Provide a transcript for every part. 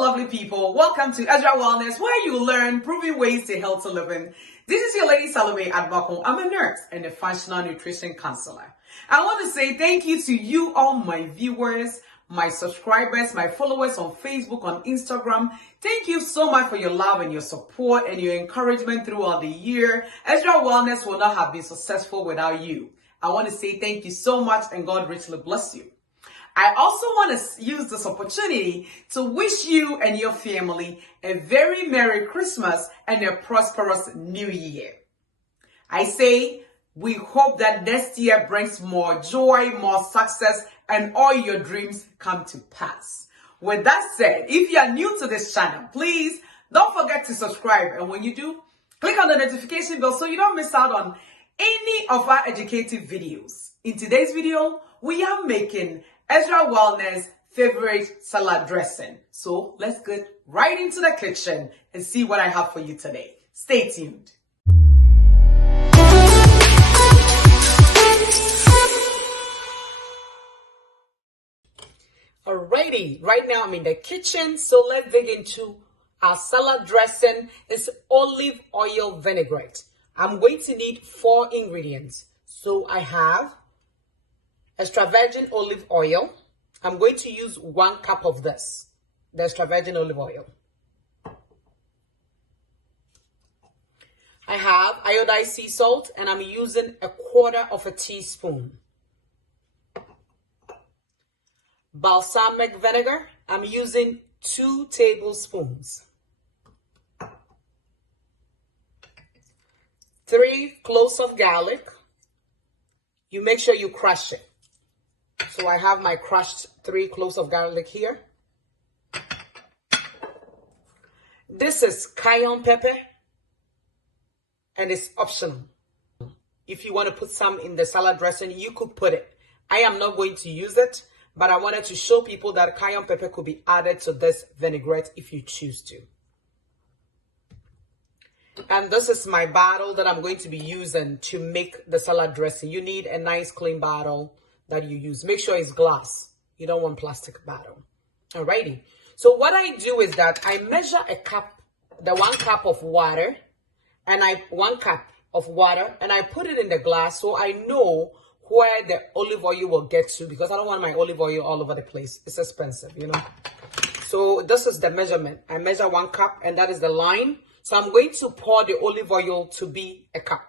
lovely people. Welcome to Ezra Wellness, where you learn proven ways to healthy living. This is your lady Salome Adbako. I'm a nurse and a functional nutrition counselor. I want to say thank you to you, all my viewers, my subscribers, my followers on Facebook, on Instagram. Thank you so much for your love and your support and your encouragement throughout the year. Ezra Wellness will not have been successful without you. I want to say thank you so much and God richly bless you. I also want to use this opportunity to wish you and your family a very Merry Christmas and a prosperous New Year. I say we hope that next year brings more joy, more success, and all your dreams come to pass. With that said, if you are new to this channel, please don't forget to subscribe. And when you do, click on the notification bell so you don't miss out on any of our educative videos. In today's video, we are making Ezra Wellness favorite salad dressing. So let's get right into the kitchen and see what I have for you today. Stay tuned. Alrighty, right now I'm in the kitchen, so let's dig into our salad dressing. It's olive oil vinaigrette. I'm going to need 4 ingredients. So I have extra virgin olive oil. I'm going to use 1 cup of this, the extra virgin olive oil. I have iodized sea salt, and I'm using 1/4 teaspoon. Balsamic vinegar, I'm using 2 tablespoons. 3 cloves of garlic. You make sure you crush it. So I have my crushed 3 cloves of garlic here. This is cayenne pepper, and it's optional. If you want to put some in the salad dressing, you could put it. I am not going to use it, but I wanted to show people that cayenne pepper could be added to this vinaigrette if you choose to. And this is my bottle that I'm going to be using to make the salad dressing. You need a nice clean bottle that you use. Make sure it's glass. You don't want plastic bottle. Alrighty. So what I do is that I measure a cup, the 1 cup of water, and 1 cup of water, and I put it in the glass so I know where the olive oil will get to, because I don't want my olive oil all over the place. It's expensive, you know. So this is the measurement. I measure 1 cup, and that is the line. So I'm going to pour the olive oil to be a cup.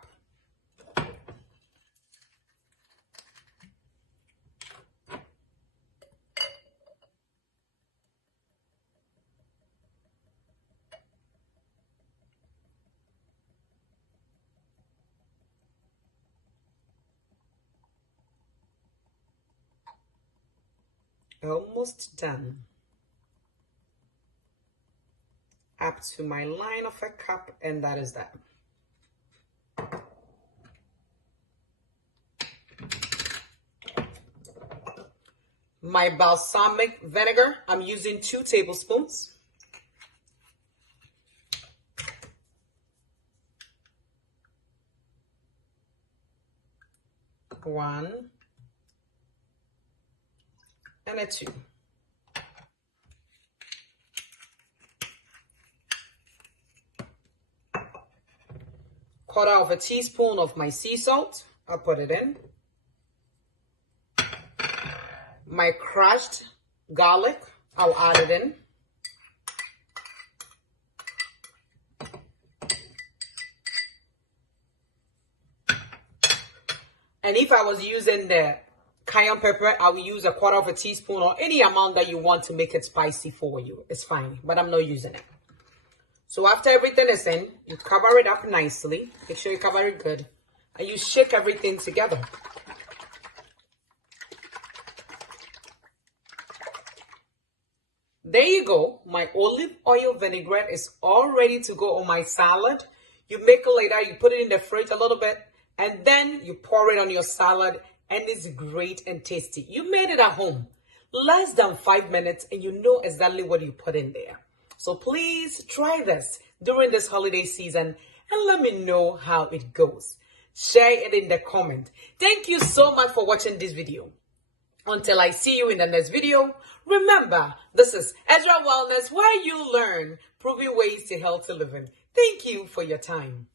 Almost done. Up to my line of a cup, and that is that. My balsamic vinegar, I'm using 2 tablespoons. One and a 2. Quarter of a teaspoon of my sea salt. I'll put it in. My crushed garlic, I'll add it in. And if I was using the cayenne pepper, I will use 1/4 teaspoon or any amount that you want to make it spicy for you. It's fine, but I'm not using it. So after everything is in, you cover it up nicely. Make sure you cover it good. And you shake everything together. There you go. My olive oil vinaigrette is all ready to go on my salad. You make it later, you put it in the fridge a little bit, and then you pour it on your salad, and it's great and tasty. You made it at home. Less than 5 minutes, and you know exactly what you put in there. So please try this during this holiday season and let me know how it goes. Share it in the comment. Thank you so much for watching this video. Until I see you in the next video, Remember, this is Ezra Wellness, where you learn proven ways to healthy living. Thank you for your time.